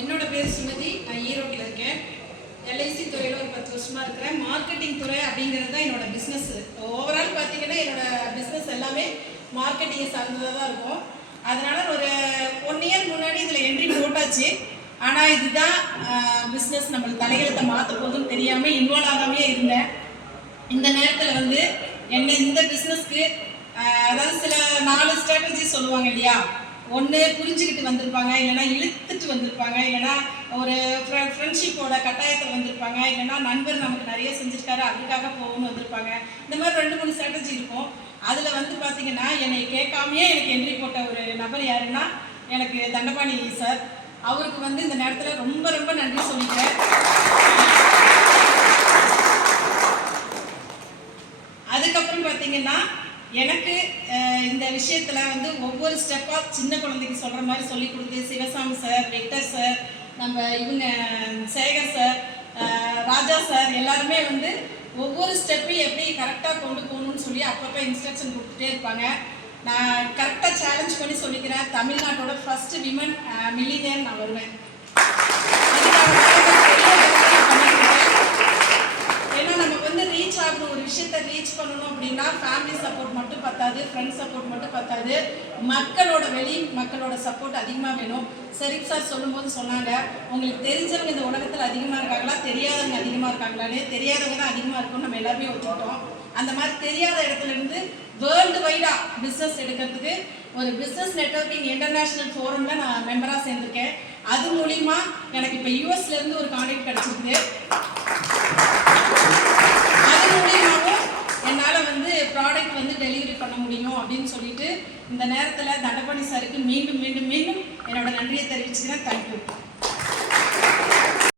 என்னோட பேர் சுமதி. நான் ஈரோட்டில் இருக்கேன். எல்ஐசி துறையில் ஒரு 10 வருஷமாக இருக்கிறேன். மார்க்கெட்டிங் துறை அப்படிங்கிறது தான் என்னோட பிஸ்னஸ். ஓவரால் பார்த்தீங்கன்னா என்னோட பிஸ்னஸ் எல்லாமே மார்க்கெட்டிங்கை சார்ந்ததாக தான் இருக்கும். அதனால் ஒரு 1 இயர் முன்னாடி இதில் என்ட்ரி போட்டாச்சு. ஆனால் இதுதான் பிஸ்னஸ் நம்மளுக்கு தலையெழுத்தை மாற்ற போதுன்னு தெரியாமல் இன்வால்வ் ஆகாமே இருந்தேன். இந்த நேரத்தில் வந்து என்ன இந்த பிஸ்னஸ்க்கு அதாவது சில 4 ஸ்ட்ராட்டஜி சொல்லுவாங்க இல்லையா. ஒன்று புரிஞ்சுக்கிட்டு வந்திருப்பாங்க, இல்லைனா இழுத்துட்டு வந்திருப்பாங்க, இல்லைனா ஒரு ஃப்ரெண்ட்ஷிப்போட கட்டாயத்தில் வந்திருப்பாங்க, இல்லைனா நண்பர் நமக்கு நிறைய செஞ்சுருக்காரு அதுக்காக போகணும்னு வந்திருப்பாங்க. இந்த மாதிரி 2-3 ஸ்ட்ராட்டஜி இருக்கும். அதில் வந்து பார்த்திங்கன்னா என்னை கேட்காமையே எனக்கு என்ட்ரி போட்ட ஒரு நபர் யாருன்னா எனக்கு தண்டபாணி சார். அவருக்கு வந்து இந்த நேரத்தில் ரொம்ப ரொம்ப நன்றி சொல்லிக்கிறேன். அதுக்கப்புறம் பார்த்திங்கன்னா எனக்கு இந்த விஷயத்தில் வந்து ஒவ்வொரு ஸ்டெப்பாக சின்ன குழந்தைக்கு சொல்கிற மாதிரி சொல்லி கொடுத்து சிவசாமி சார், விக்டர் சார், நம்ம இவங்க சேகர் சார், ராஜா சார் எல்லாருமே வந்து ஒவ்வொரு ஸ்டெப்பையும் எப்படி கரெக்டாக கொண்டு போகணும்னு சொல்லி அப்பப்போ இன்ஸ்ட்ரக்ஷன் கொடுத்துட்டே இருப்பாங்க. நான் கரெக்டாக சேலஞ்ச் பண்ணி சொல்லிக்கிறேன், தமிழ்நாட்டோட ஃபர்ஸ்ட் விமன் மில்லினியர் நான் வருவேன். ஏன்னா நம்ம வந்து ரீச் ஆகணும், ஒரு விஷயத்தை ரீச் பண்ணணும் அப்படின்னா ஃபேமிலி சப்போர்ட் மட்டும் பத்தாது, ஃப்ரெண்ட்ஸ் சப்போர்ட் மட்டும் பத்தாது, மக்களோட சப்போர்ட் அதிகமாக வேணும். ஷெரீப் சார் சொல்லும்போது சொன்னாங்க, உங்களுக்கு தெரிஞ்சவங்க இந்த உலகத்தில் அதிகமாக இருக்காங்களா, தெரியாதவங்க அதிகமாக இருக்காங்களான்னு. தெரியாதவங்க தான் அதிகமாக இருக்கும்னு நம்ம எல்லாருமே ஒத்துக்கிட்டோம். அந்த மாதிரி தெரியாத இடத்துலேருந்து வேர்ல்டு வைடாக பிஸ்னஸ் எடுக்கிறதுக்கு ஒரு பிஸ்னஸ் நெட்வொர்க்கிங் இன்டர்நேஷ்னல் ஃபோரமில் நான் மெம்பராக சேர்ந்துருக்கேன். அது மூலிமா எனக்கு இப்போ யூஎஸ்லேருந்து ஒரு கான்டாக்ட் கிடச்சிருக்கு. அது மூலியமாகவும் என்னால் வந்து ப்ராடக்ட் வந்து டெலிவரி பண்ண முடியும் அப்படின்னு சொல்லிட்டு இந்த நேரத்தில் தண்டபாணி சாருக்கு மீண்டும் மீண்டும் மீண்டும் என்னோட நன்றியை தெரிவிச்சுக்கிறேன். தேங்க்யூ.